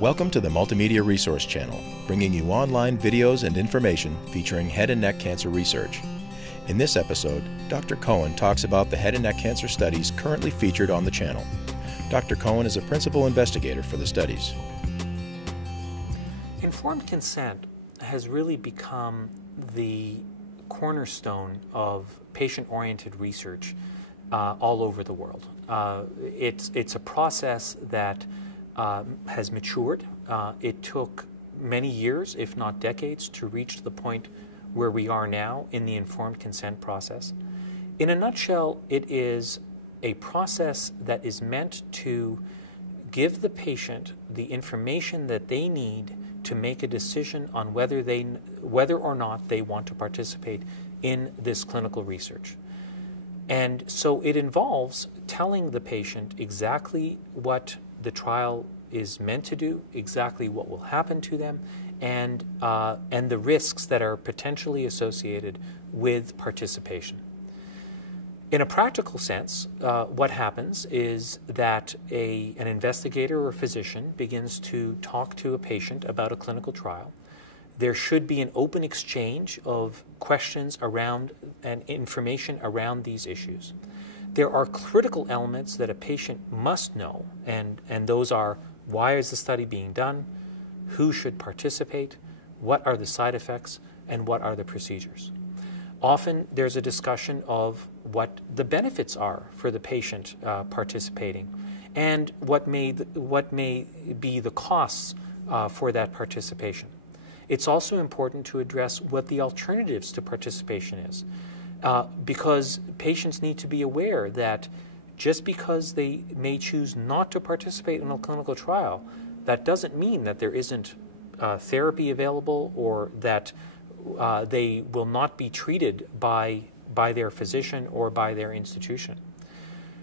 Welcome to the Multimedia Resource Channel, bringing you online videos and information featuring head and neck cancer research. In this episode, Dr. Cohen talks about the head and neck cancer studies currently featured on the channel. Dr. Cohen is a principal investigator for the studies. Informed consent has really become the cornerstone of patient-oriented research all over the world. It's a process that has matured. It took many years, if not decades, to reach the point where we are now in the informed consent process. In a nutshell, it is a process that is meant to give the patient the information that they need to make a decision on whether or not they want to participate in this clinical research. And so it involves telling the patient exactly what the trial is meant to do, exactly what will happen to them, and the risks that are potentially associated with participation. In a practical sense, what happens is that an investigator or physician begins to talk to a patient about a clinical trial. There should be an open exchange of questions around and information around these issues. There are critical elements that a patient must know, and those are: why is the study being done? Who should participate? What are the side effects? And what are the procedures? Often there's a discussion of what the benefits are for the patient participating, and what may be the costs for that participation. It's also important to address what the alternatives to participation is, because patients need to be aware that just because they may choose not to participate in a clinical trial, that doesn't mean that there isn't therapy available, or that they will not be treated by their physician or by their institution.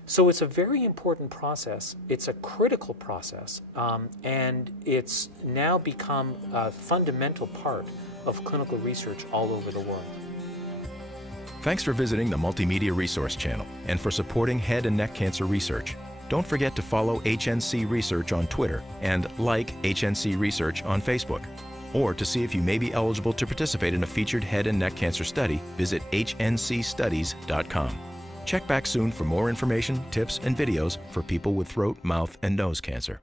So it's a very important process. It's a critical process, and it's now become a fundamental part of clinical research all over the world. Thanks for visiting the Multimedia Resource Channel and for supporting head and neck cancer research. Don't forget to follow HNC Research on Twitter and like HNC Research on Facebook. Or to see if you may be eligible to participate in a featured head and neck cancer study, visit hncstudies.com. Check back soon for more information, tips, and videos for people with throat, mouth, and nose cancer.